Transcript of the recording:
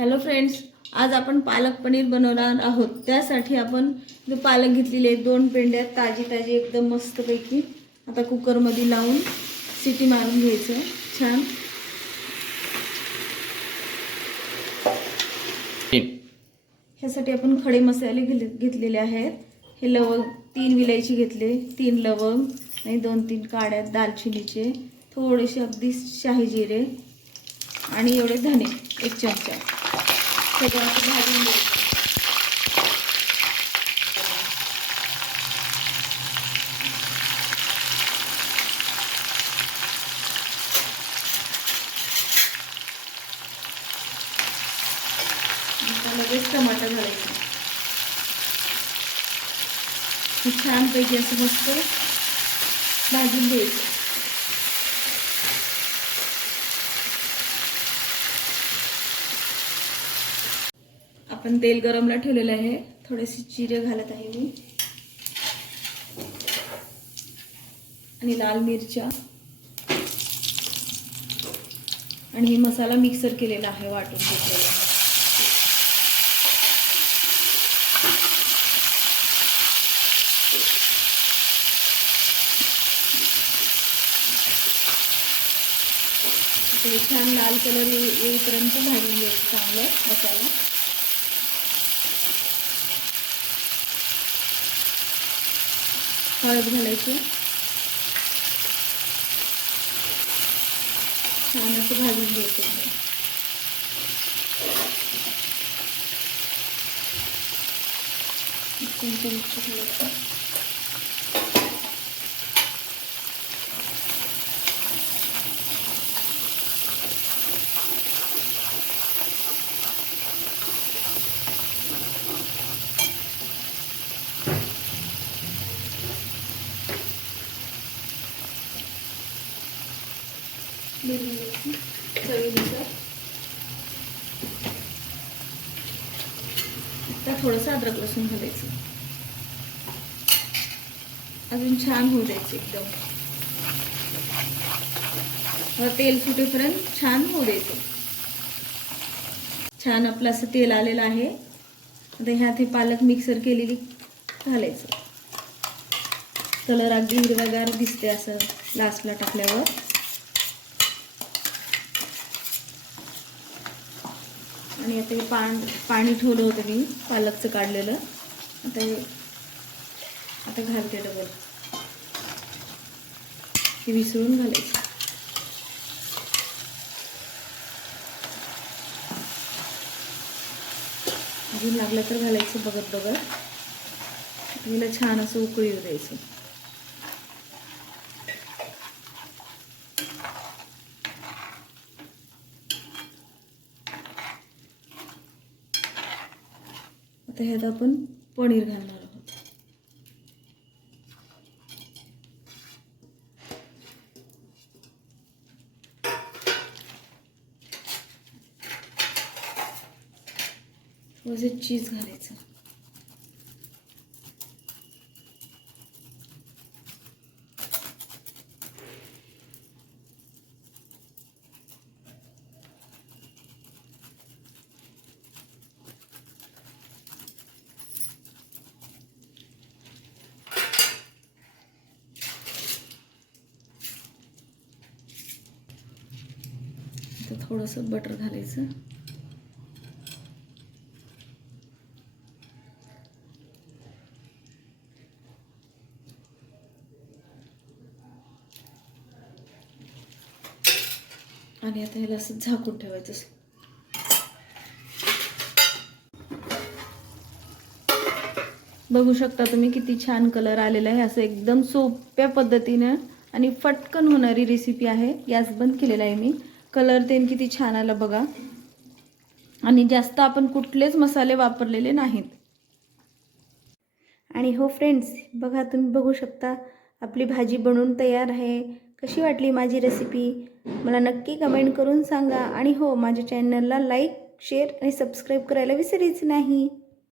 Hello friends, आज आपण पालक पनीर बनवणार आहोत। त्यासाठी आपण पालक घेतलेले आहेत 2 पेंड्या ताजी एकदम मस्तपैकी। आता कुकरमध्ये लावून सिटी मारून घ्यायचं छान। ह्यासाठी आपण खडे मसाले घेतलेले आहेत। हे लवंग 3 विलायची घेतले, 3 लवंग आणि 2-3 काड्या दालचिनीचे, थोडेसे अगदी शाही जिरे आणि एवढे धने 1 चमचा। सगळं भाजून घ्यायचं। आता लगेच टमाटर घालायचं। छानपैकी असं मस्त भाजून घ्यायचं। आपण तेल गरमला ठेवलेलं आहे, थोडेसे जिरे घालत आहे मी आणि लाल मिरच्या आणि मसाला मिक्सर केलेला आहे, वाटून घेतलेला आहे। ते छान लाल कलर येईपर्यंत भाजून घ्यायचं चांगलं मसाला। हळद घालायची, छान असं भाजून घ्यायचं। चवीनुसार आता थोडंसं अद्रक लसूण घालायचं, अजून छान होऊ द्यायचं एकदम। तेल सुटेपर्यंत छान होऊ द्यायचं। छान आपलं असं तेल आलेलं आहे। आता ह्यात हे पालक मिक्सर केलेली घालायचं। कलर अगदी हिरवागार दिसते असं लास्टला टाकल्यावर। आणि आता हे पाणी ठेवलं होतं मी पालकचं काढलेलं, आता घालते डबल। हे विसळून घालायचं। अजून लागलं तर घालायचं बघत हिला छान असं उकळी येऊ द्यायचं। आता ह्यात आपण पनीर घालणार आहोत। थोडंसं चीज घालायचं। थोडंसं बटर घालायचं। आणि आता ह्याला असं झाकून ठेवायचं। बघू शकता तुम्ही किती छान कलर आलेला आहे। असं एकदम सोप्या पद्धतीने आणि फटकन होणारी रेसिपी आहे। गॅस बंद केलेला आहे मी। कलर तेन किती छान आला बघा, आणि जास्त आपण कुठलेच मसाले वापरलेले नाहीत। आणि हो फ्रेंड्स, बघा तुम्ही बघू शकता आपली भाजी बनवून तयार आहे। कशी वाटली माझी रेसिपी मला नक्की कमेंट करून सांगा। आणि हो, माझ्या चॅनलला लाईक, शेअर आणि सबस्क्राईब करायला विसरायचं नाही।